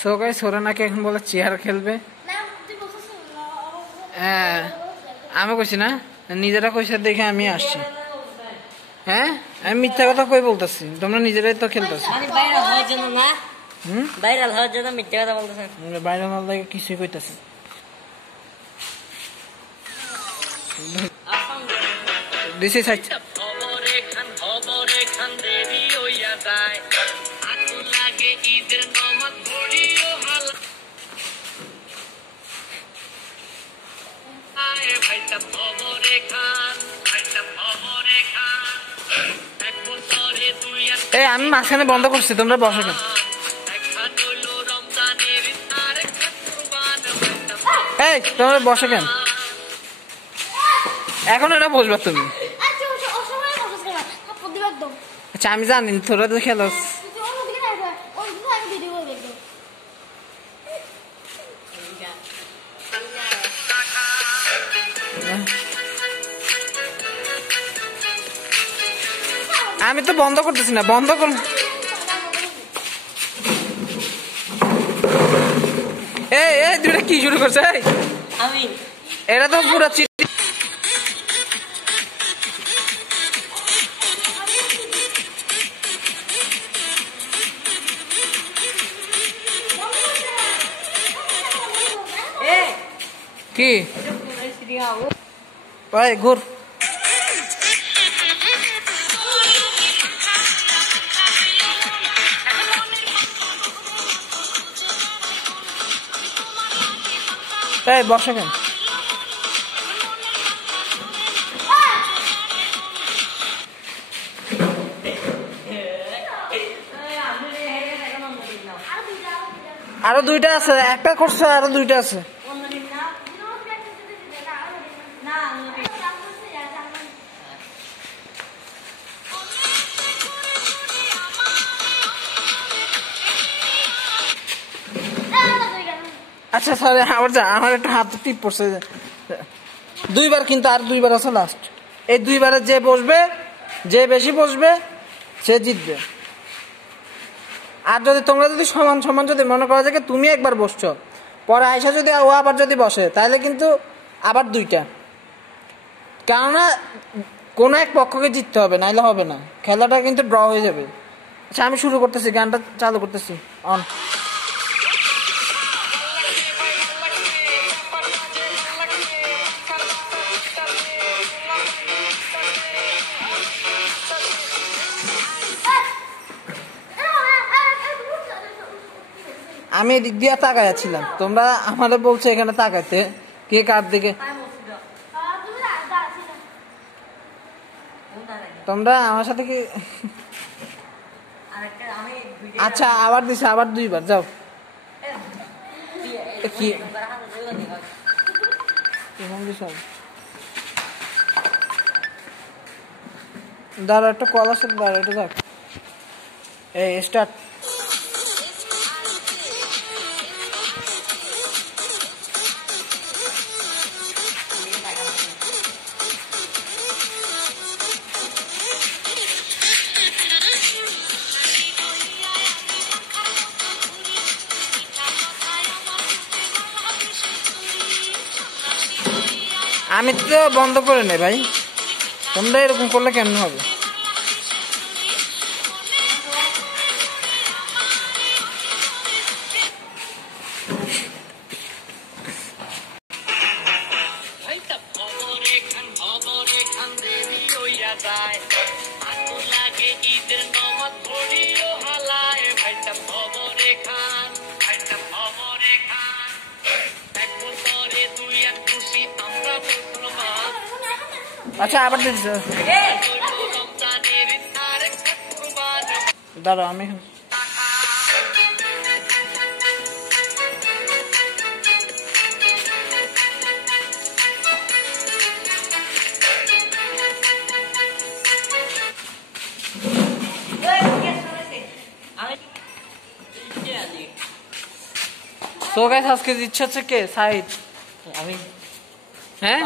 So guys ওরা নাকি এখন বলে চেয়ার খেলবে। হ্যাঁ আমি কইছি না, নিজেরা কইছে দেখে আমি আসছি। হ্যাঁ আমি মিথ্যা কথা কই বলতেছি, তোমরা নিজেরাই তো খেলতেছো। ভাইরাল হওয়ার জন্য না, ভাইরাল হওয়ার জন্য মিথ্যা কথা বলতেছেন। ভাইরাল হওয়ার লাগে কিছুই কইতাছি। This is such এই আমি মাঝখানে বন্ধ করছি, তোমরা বসো কেন? এই তোমরা বসো কেন? এখন এটা বসবা তুমি। আচ্ছা আমি জানি তোরা তো খেলো। আমি তো বন্ধ করতেছি না, বন্ধ কর। এই এই দুইটা কি শুরু করছে? আমি এরা তো পুরো চিঠি। কি ভাই ঘুর এই বসো কেন? আরো দুইটা আছে, একটা করছে আরো দুইটা আছে। আচ্ছা সরি আমার একটা হাত টিপ পড়ছে। দুইবার কিন্তু আর দুইবার আছে লাস্ট। এই দুইবারে যে বসবে, যে বেশি বসবে সে জিতবে। আর যদি তোমরা যদি সমান সমান যদি মনে করা যায় তুমি একবার বসছো, পরে আয়সা যদি ও আবার যদি বসে তাহলে কিন্তু আবার দুইটা, কেননা কোনো এক পক্ষকে জিততে হবে, নাইলে হবে না, খেলাটা কিন্তু ড্র হয়ে যাবে। আচ্ছা আমি শুরু করতেছি, গানটা চালু করতেছি অন। আমি এদিক দিয়ে তাকায় ছিলাম, তোমরা আমাদের বলছো এখানে তাকাইতে, কে কার দিকে। তোমরা আমার সাথে কি? আচ্ছা আবার দিছে, আবার দুইবার যাও। কি দাঁড়া একটা কল আছে, দাঁড়া এটা যাক। এই স্টার্ট। আমি তো বন্ধ করে নেই ভাই, তোমরা এরকম করলে কেমন হবে? আচ্ছা আবার দিচ্ছ, দাঁড়া আমি তো গাইস আজকে দিচ্ছে হচ্ছে কে? সাইদ। আমি। হ্যাঁ